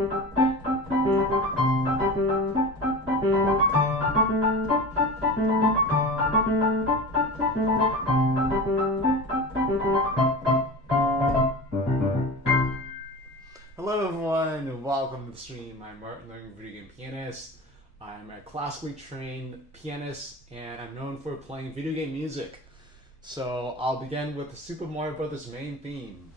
Hello everyone, and welcome to the stream. I'm Martin, learning video game pianist. I'm a classically trained pianist, and I'm known for playing video game music. So I'll begin with the Super Mario Brothers main theme.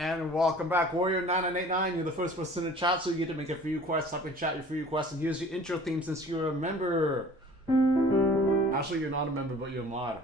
And welcome back, Warrior9989. You're the first person to chat, so you get to make a free request. Type in chat your free request, and here's your intro theme since you're a member. Actually, you're not a member, but you're a mod.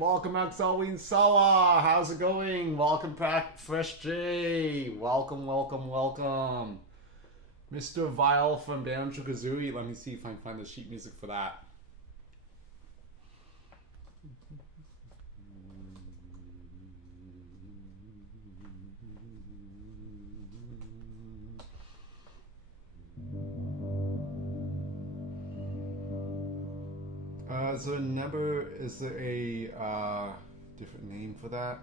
Welcome back, Selwyn Sawa. How's it going? Welcome back, Fresh J. Welcome, welcome, welcome. Mr. Vile from Banjo-Kazooie. Let me see if I can find the sheet music for that. Is there a different name for that?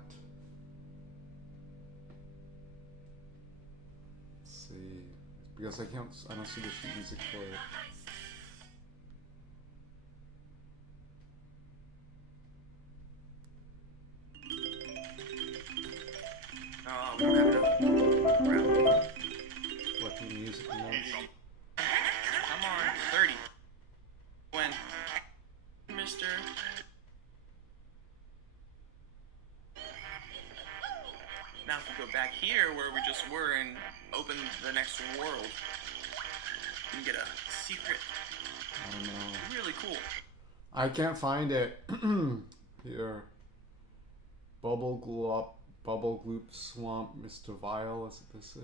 Let's see, because I don't see the sheet music for it. What the music notes? Come on, 30. When? Mister. Now if we go back here where we just were and open the next world, we can get a secret. I don't know. Really cool. I can't find it. Here. Bubble Gloop Swamp, Mr. Vile, is this it?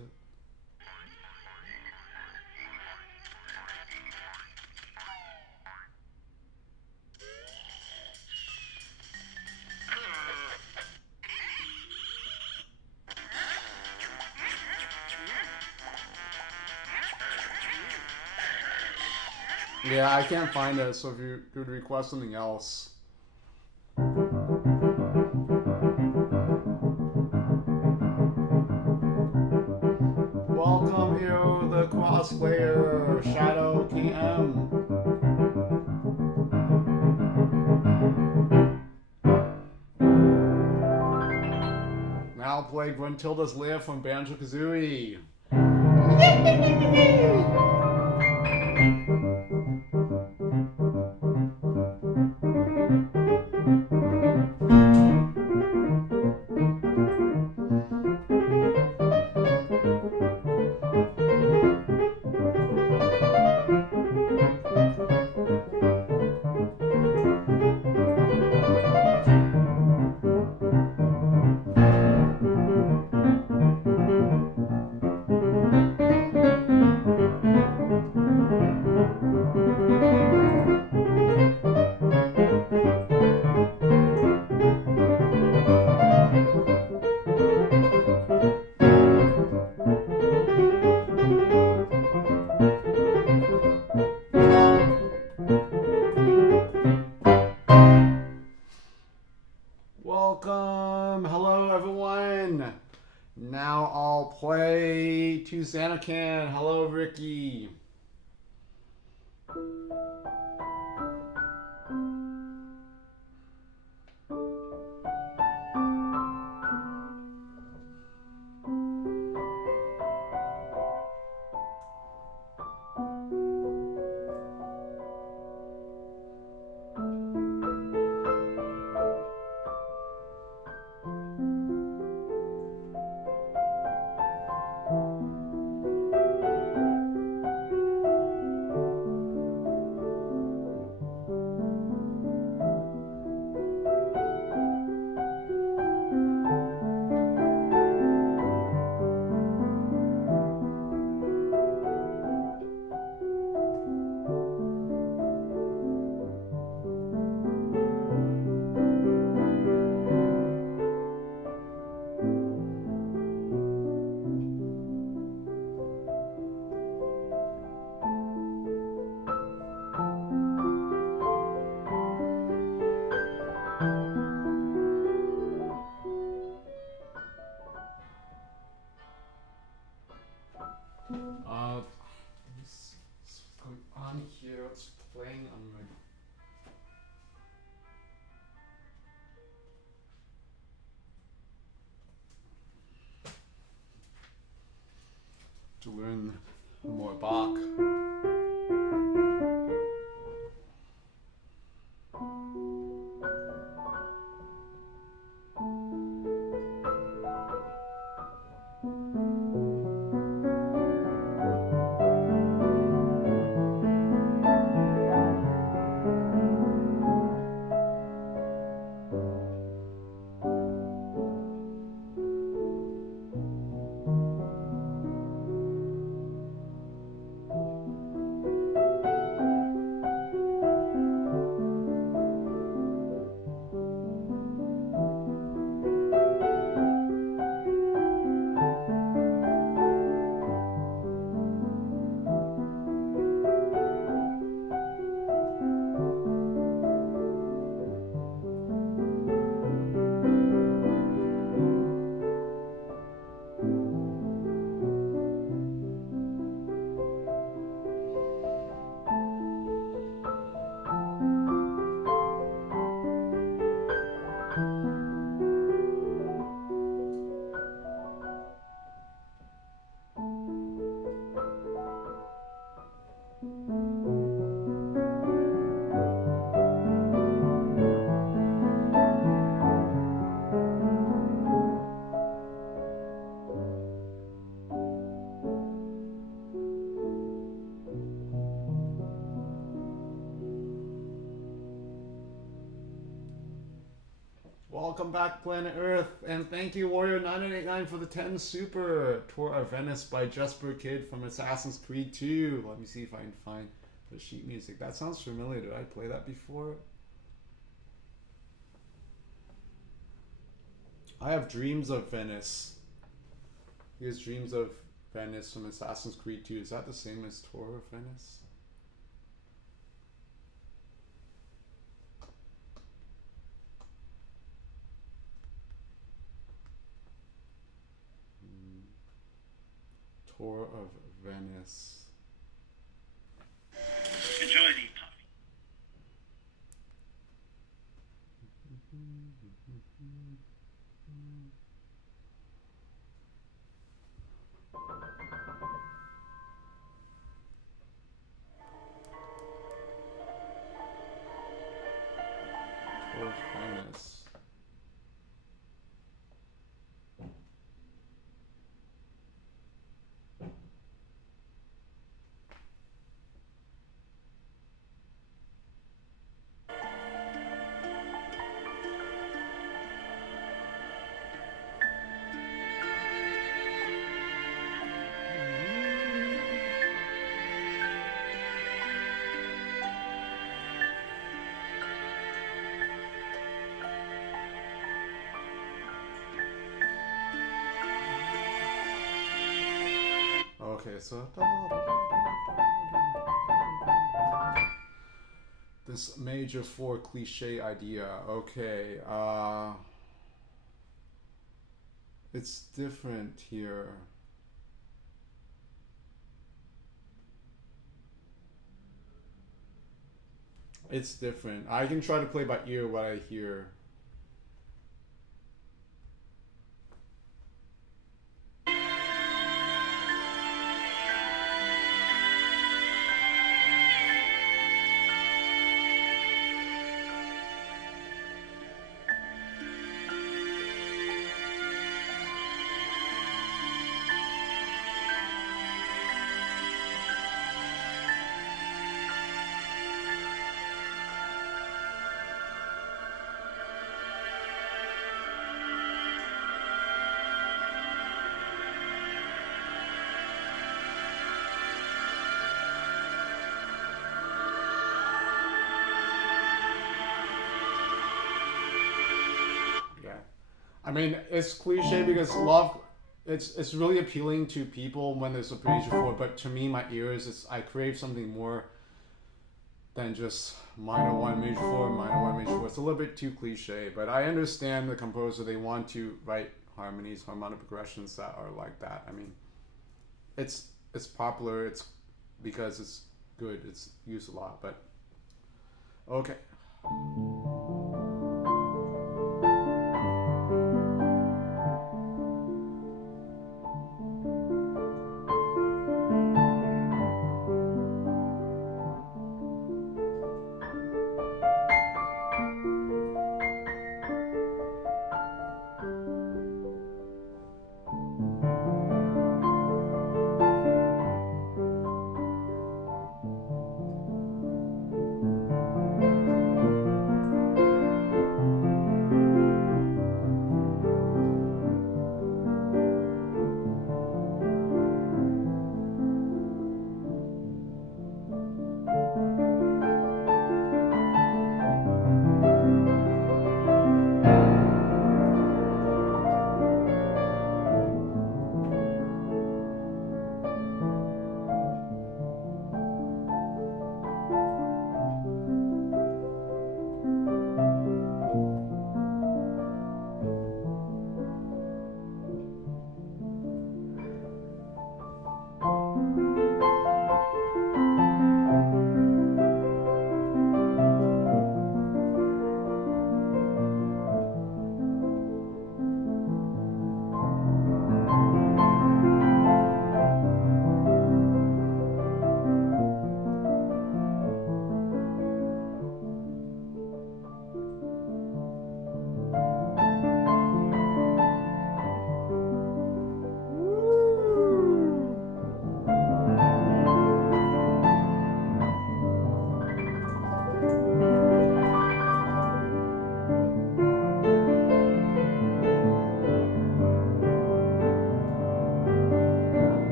Yeah, I can't find it, so if you could request something else. Welcome here, the cosplayer, Shadow PM. Now play Gruntilda's Lair from Banjo-Kazooie. Welcome! Hello, everyone! Now I'll play to Santa Can. Hello, Ricky. What's going on here? What's playing on my... To learn more Bach. Welcome back, Planet Earth, and thank you, Warrior989, for the 10 Super. Tour of Venice by Jesper Kid from Assassin's Creed 2. Let me see if I can find the sheet music. That sounds familiar. Did I play that before? I have Dreams of Venice. Here's Dreams of Venice from Assassin's Creed 2. Is that the same as Tour of Venice? Tour of Venice. Enjoy the so this major 4 cliche idea. Okay, it's different here. It's different. I can try to play by ear what I hear. I mean, it's cliche because love, it's really appealing to people when there's a major 4, but to me, my ears, I crave something more than just minor 1, major 4, minor 1, major 4. It's a little bit too cliche, but I understand the composer, they want to write harmonies, harmonic progressions that are like that. I mean, it's popular, it's because it's good, it's used a lot, but okay.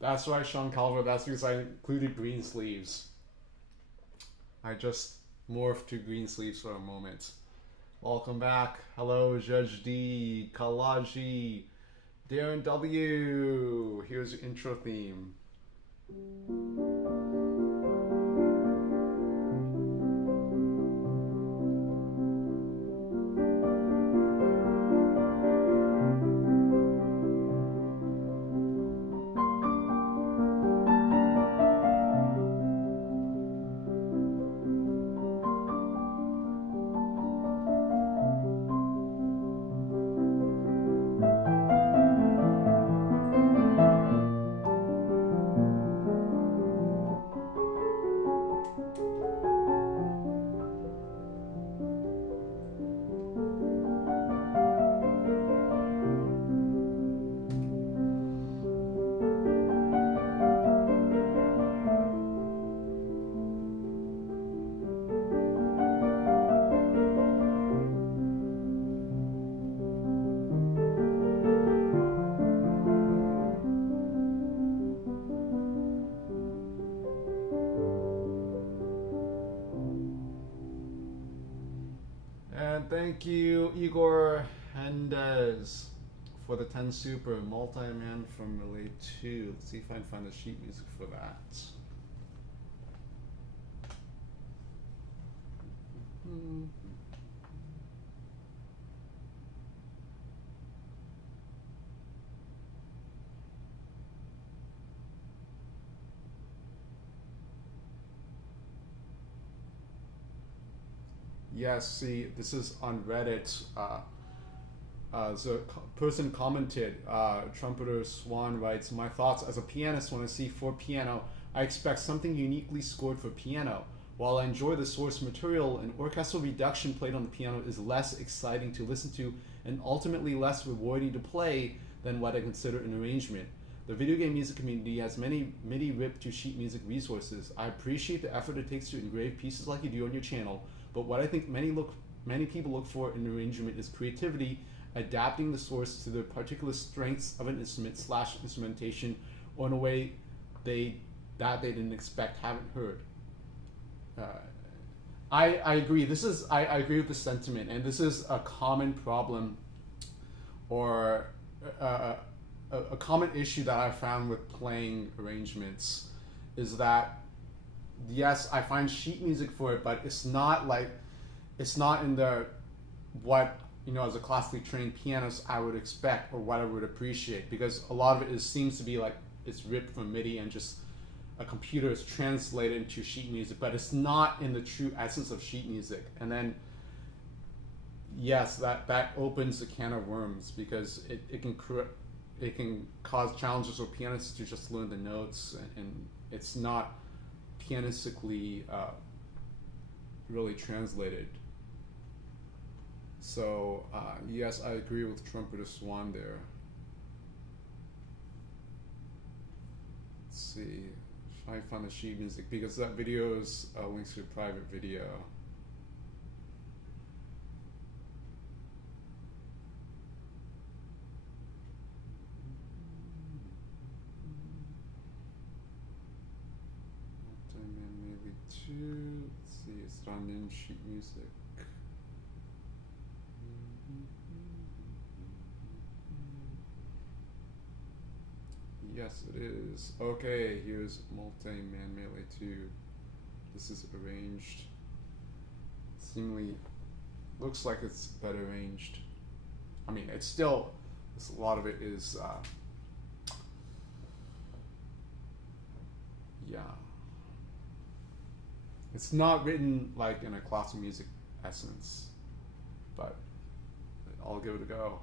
That's right, Sean Calver. That's because I included green sleeves. I just morphed to green sleeves for a moment. Welcome back. Hello, Judge D, Kalaji, Darren W. Here's your intro theme. thank you, Igor Hendez, for the 10 super multi-man from Relay 2. Let's see if I can find the sheet music for that. Yes, see, this is on Reddit. So a person commented, Trumpeter Swan writes, "My thoughts as a pianist when I see for piano, I expect something uniquely scored for piano. While I enjoy the source material, an orchestral reduction played on the piano is less exciting to listen to and ultimately less rewarding to play than what I consider an arrangement. The video game music community has many MIDI rip to sheet music resources. I appreciate the effort it takes to engrave pieces like you do on your channel, but what I think many people look for in an arrangement is creativity, adapting the source to the particular strengths of an instrument / instrumentation or in a way they didn't expect, haven't heard." I agree. I agree with the sentiment, and this is a common problem or a common issue that I found with playing arrangements is that yes, I find sheet music for it, but it's not in the what, you know, as a classically trained pianist I would expect or what I would appreciate, because a lot of it seems to be like it's ripped from MIDI and just a computer is translated into sheet music, but it's not in the true essence of sheet music. And then yes, that opens a can of worms, because it can cause challenges for pianists to just learn the notes, and it's not pianistically really translated. So yes, I agree with Trumpeter Swan there. Let's see, try and find the sheet music, because that video is links to a private video. Medley 2. Let's see, it's run in sheet music. Yes, it is. Okay, here's multi-man melee 2. This is arranged. Seemingly looks like it's better arranged. I mean, it's still, a lot of it is, yeah. It's not written like in a classical music essence, but I'll give it a go.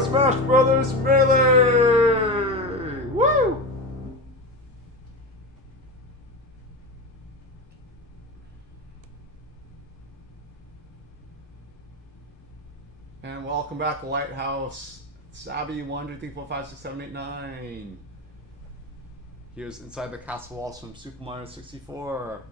Smash Brothers Melee! Woo! And welcome back, Lighthouse. Savvy 1, 2, 3, 4, 5, 6, 7, 8, 9. Here's Inside the Castle Walls from Super Mario 64.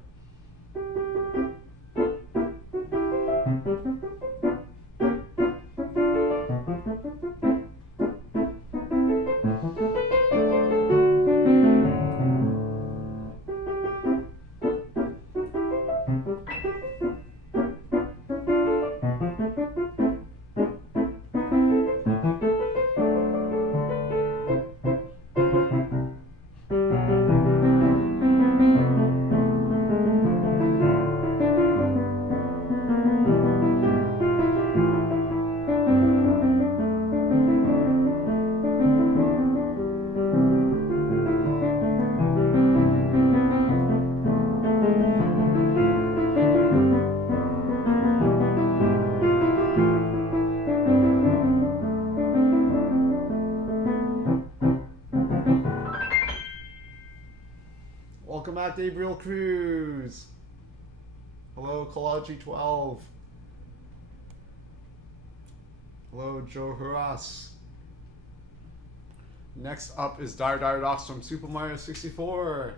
Welcome back, Gabriel Cruz. Hello, Kalaji12. Hello, Joe Huras. Next up is Dire Docs from Super Mario 64.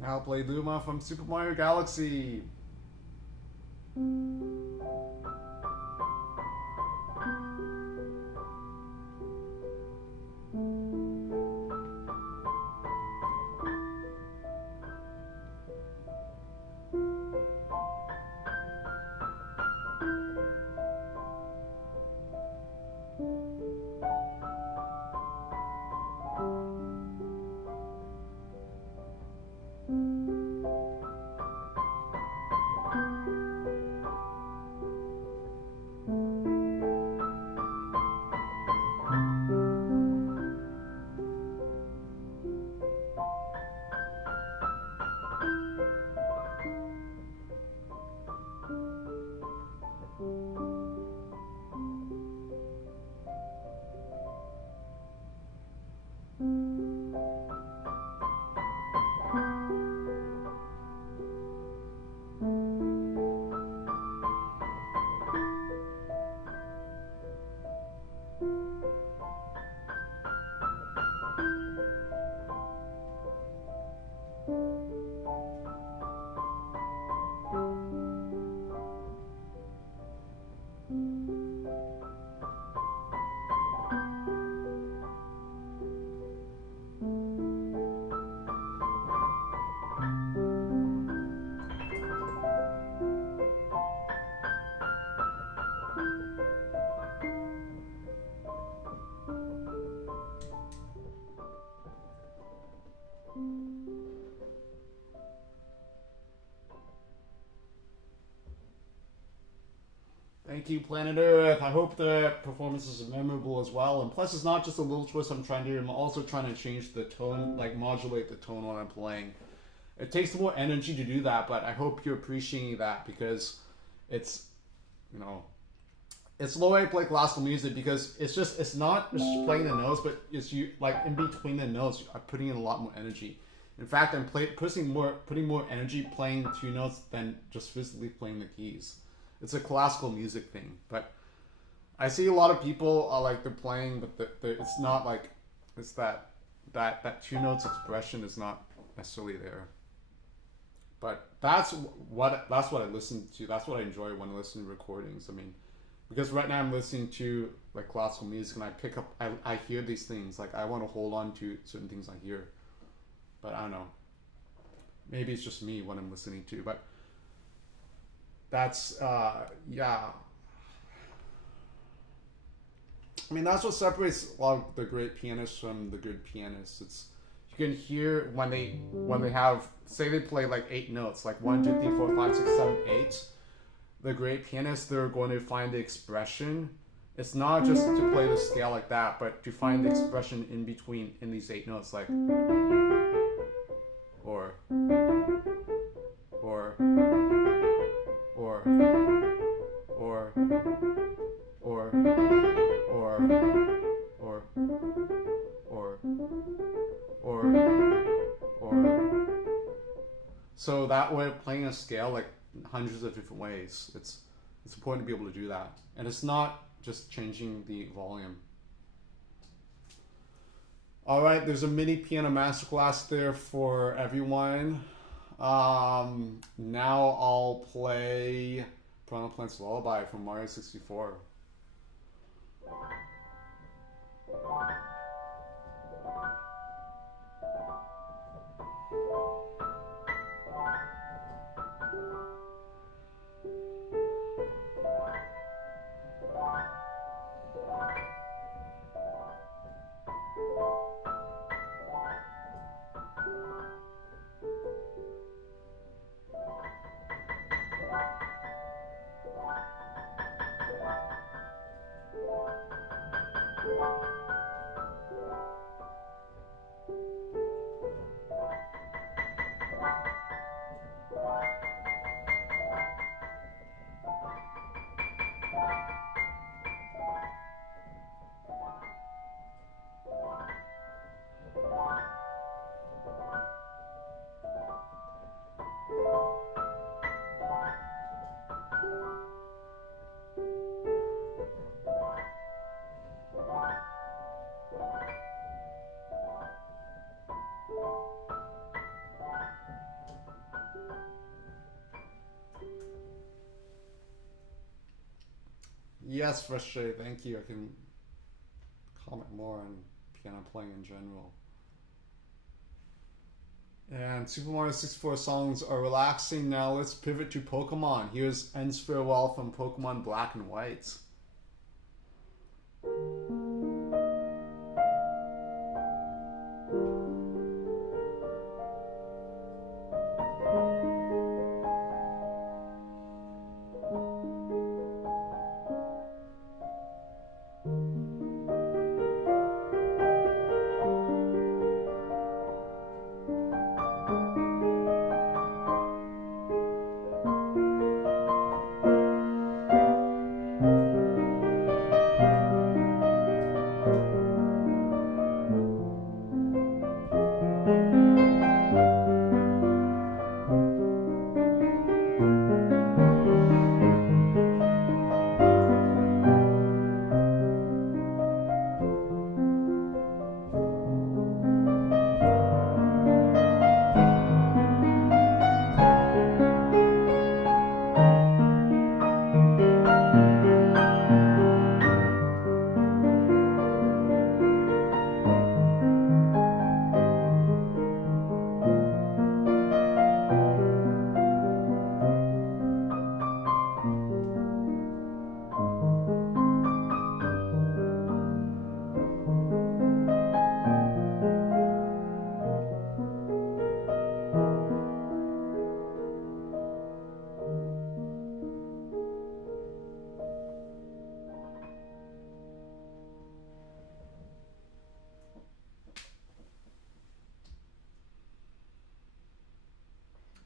Now play Luma from Super Mario Galaxy. Thank you, Planet Earth. I hope the performances are memorable as well. And plus, it's not just a little twist I'm trying to do. I'm also trying to change the tone, like modulate the tone when I'm playing. It takes more energy to do that, but I hope you're appreciating that because it's, you know, it's the way I play classical music because it's not just playing the notes, but it's you like in between the notes, I'm putting in a lot more energy. In fact, I'm putting more energy playing two notes than just physically playing the keys. It's a classical music thing, but I see a lot of people are like they're playing, but it's not like it's that two notes expression is not necessarily there. But that's what I listen to. That's what I enjoy when I listen to recordings. I mean, because right now I'm listening to like classical music and I pick up, I hear these things. Like I want to hold on to certain things I hear, but I don't know. Maybe it's just me what I'm listening to, but. That's yeah. I mean, that's what separates a lot of the great pianists from the good pianists. It's you can hear when they have, say they play like 8 notes, like 1, 2, 3, 4, 5, 6, 7, 8. The great pianists, they're going to find the expression. It's not just to play the scale like that, but to find the expression in between in these 8 notes, like or or or or or or. So that way, playing a scale like hundreds of different ways, it's important to be able to do that, and it's not just changing the volume. All right, there's a mini piano masterclass there for everyone. Now I'll play Piano Plant's Lullaby from Mario 64. Yes, Frustrate, thank you. I can comment more on piano playing in general. And Super Mario 64 songs are relaxing. Now let's pivot to Pokemon. Here's End's Farewell from Pokemon Black and White.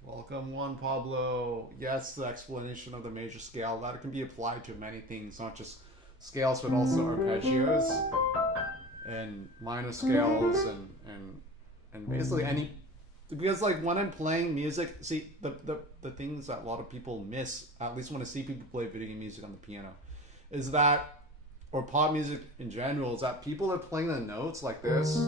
Welcome, Juan Pablo. Yes, the explanation of the major scale, that can be applied to many things, not just scales, but also arpeggios and minor scales and basically any, because like when I'm playing music, see the things that a lot of people miss, at least when I see people play video game music on the piano, is that, or pop music in general, is that people are playing the notes like this.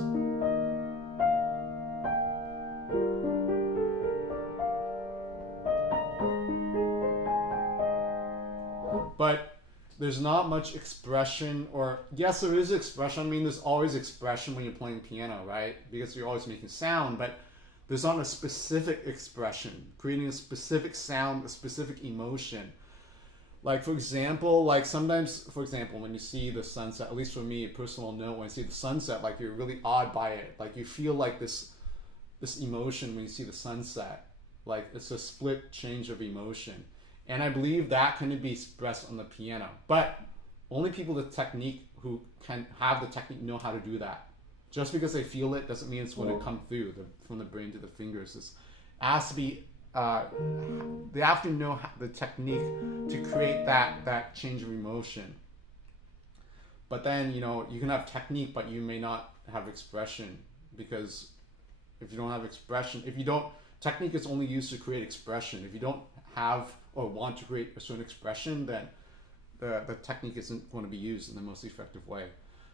But there's not much expression, or yes, there is expression. I mean, there's always expression when you're playing piano, right? Because you're always making sound, but there's not a specific expression, creating a specific sound, a specific emotion. Like for example, like sometimes, for example, when you see the sunset, at least for me, a personal note, when I see the sunset, like you're really awed by it. Like you feel like this emotion when you see the sunset. Like it's a split change of emotion. And I believe that can be expressed on the piano. But only people with technique who can have the technique know how to do that. Just because they feel it doesn't mean it's going to come through from the brain to the fingers. It has to be they have to know the technique to create that change of emotion. But then you can have technique, but you may not have expression, because if you don't have expression, if you don't technique is only used to create expression. If you don't have or want to create a certain expression, then the technique isn't going to be used in the most effective way.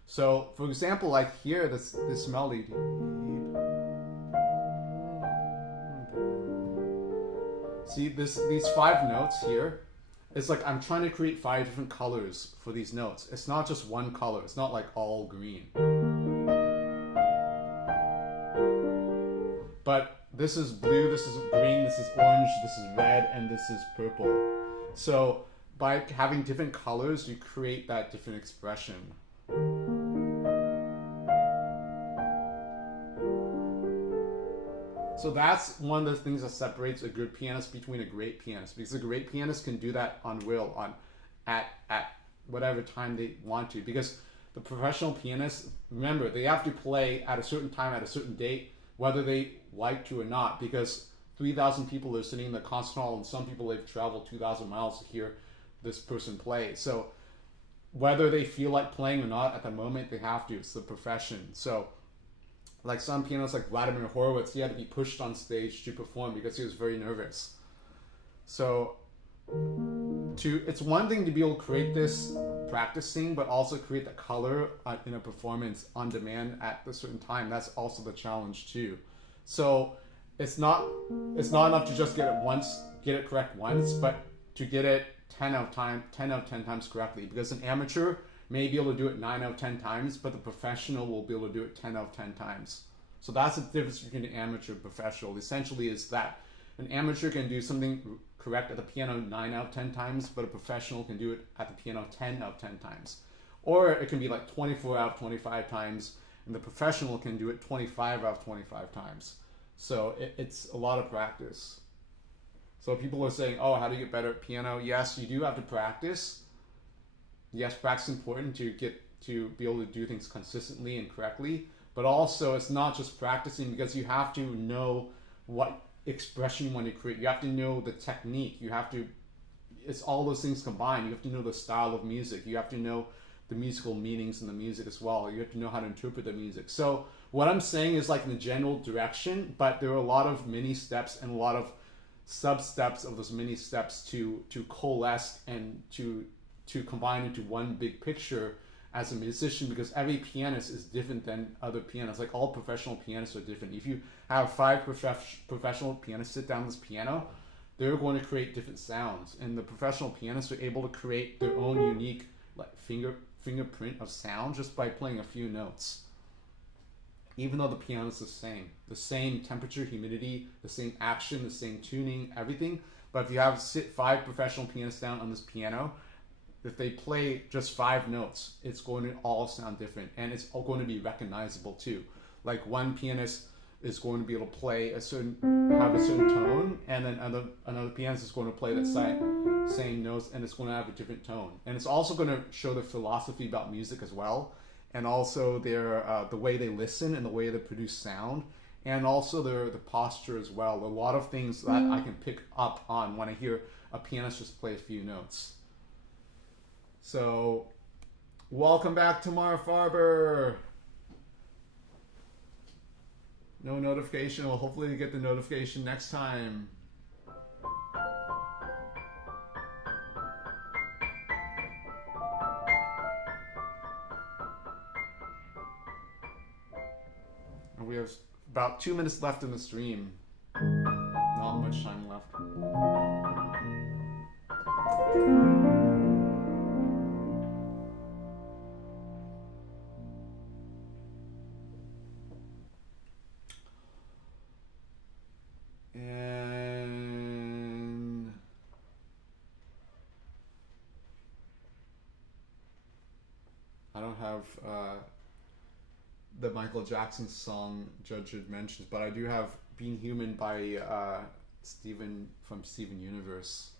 So, for example, like here, this melody. See these 5 notes here. It's like I'm trying to create 5 different colors for these notes. It's not just one color. It's not like all green. But this is blue, this is green, this is orange, this is red, and this is purple. So by having different colors, you create that different expression. So that's one of the things that separates a good pianist between a great pianist, because a great pianist can do that on will, at whatever time they want to. Because the professional pianists, remember, they have to play at a certain time, at a certain date, whether they like to or not, because 3,000 people are sitting in the concert hall, and some people they've traveled 2,000 miles to hear this person play. So whether they feel like playing or not, at the moment they have to. It's the profession. So like some pianists like Vladimir Horowitz, he had to be pushed on stage to perform because he was very nervous. So it's one thing to be able to create this practicing, but also create the color in a performance on demand at a certain time. That's also the challenge too. So it's not enough to just get it correct once, but to get it 10 out of 10 times correctly. Because an amateur may be able to do it 9 out of 10 times, but the professional will be able to do it 10 out of 10 times. So that's the difference between an amateur and professional. Essentially is that an amateur can do something correct at the piano 9 out of 10 times, but a professional can do it at the piano 10 out of 10 times. Or it can be like 24 out of 25 times, and the professional can do it 25 out of 25 times. So it's a lot of practice. So people are saying, oh, how do you get better at piano? Yes, you do have to practice. Yes, practice is important to be able to do things consistently and correctly. But also, it's not just practicing, because you have to know what expression you want to create. You have to know the technique. It's all those things combined. You have to know the style of music. You have to know the musical meanings in the music as well. You have to know how to interpret the music. So what I'm saying is like in the general direction, but there are a lot of mini steps and a lot of sub steps of those mini steps to coalesce and to combine into one big picture as a musician, because every pianist is different than other pianists. Like all professional pianists are different. If you have 5 professional pianists sit down this piano, they're going to create different sounds, and the professional pianists are able to create their own unique like fingerprint of sound just by playing a few notes. Even though the piano is the same temperature, humidity, the same action, the same tuning, everything. But if you have 5 professional pianists down on this piano, if they play just 5 notes, it's going to all sound different, and it's all going to be recognizable too. Like one pianist is going to be able to play have a certain tone, and then another pianist is going to play that same notes, and it's going to have a different tone. And it's also going to show their philosophy about music as well, and also their the way they listen and the way they produce sound, and also the posture as well. A lot of things that I can pick up on when I hear a pianist just play a few notes. So, welcome back to Mara Farber. No notification. Well, hopefully you get the notification next time. And we have about 2 minutes left in the stream. Not much time left. And I don't have the Michael Jackson song Judge Judy mentions, but I do have Being Human by Steven from Steven Universe.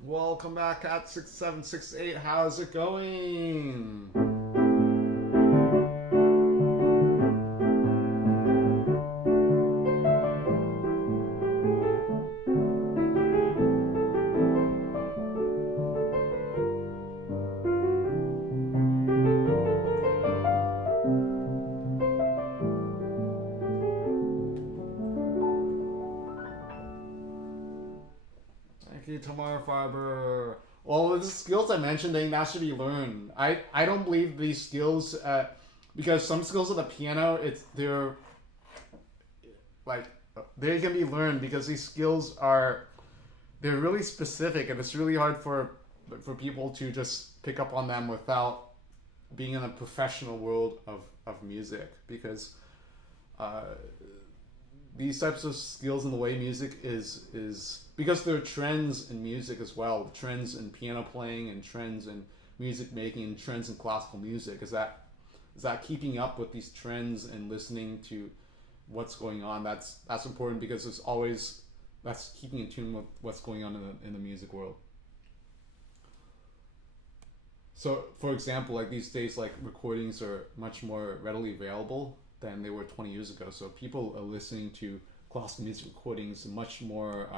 Welcome back at 6768. How's it going? Tomorrow Fiber. Well, the skills I mentioned, they that should be learned. I don't believe these skills because some skills of the piano, they're like they can be learned because these skills they're really specific, and it's really hard for people to just pick up on them without being in a professional world of music, because these types of skills in the way music is because there are trends in music as well, trends in piano playing and trends in music making and trends in classical music. Is that keeping up with these trends and listening to what's going on? That's important, because that's keeping in tune with what's going on in the music world. So, for example, like these days, like recordings are much more readily available than they were 20 years ago. So people are listening to classical music recordings much more.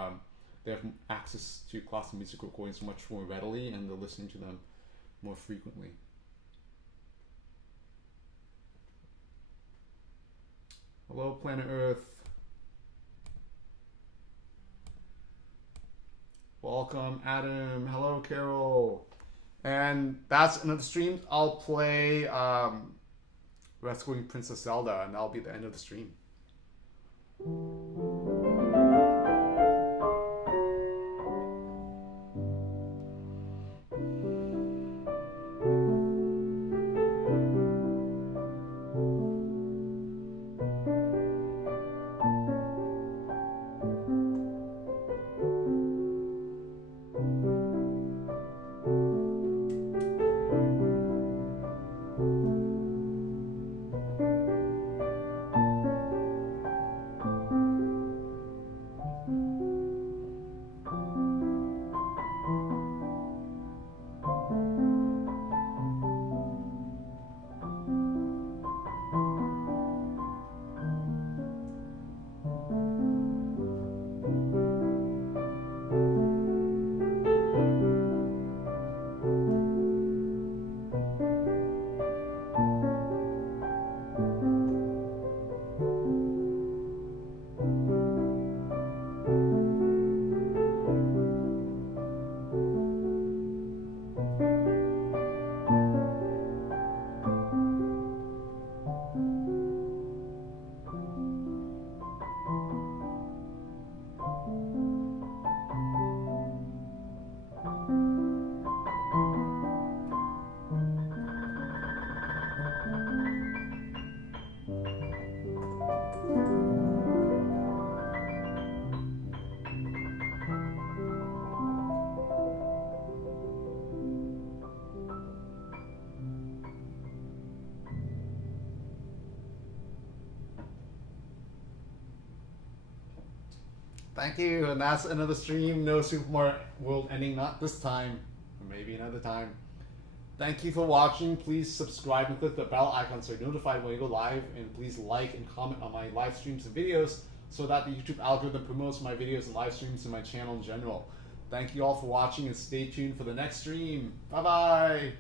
They have access to classical music recordings much more readily, and they're listening to them more frequently. Hello, Planet Earth. Welcome, Adam. Hello, Carol. And that's another stream. I'll play Rescuing Princess Zelda, and that'll be the end of the stream. Thank you. And that's another stream. No Super Mario World ending. Not this time. Maybe another time. Thank you for watching. Please subscribe and click the bell icon so you're notified when we go live. And please like and comment on my live streams and videos so that the YouTube algorithm promotes my videos and live streams to my channel in general. Thank you all for watching and stay tuned for the next stream. Bye-bye.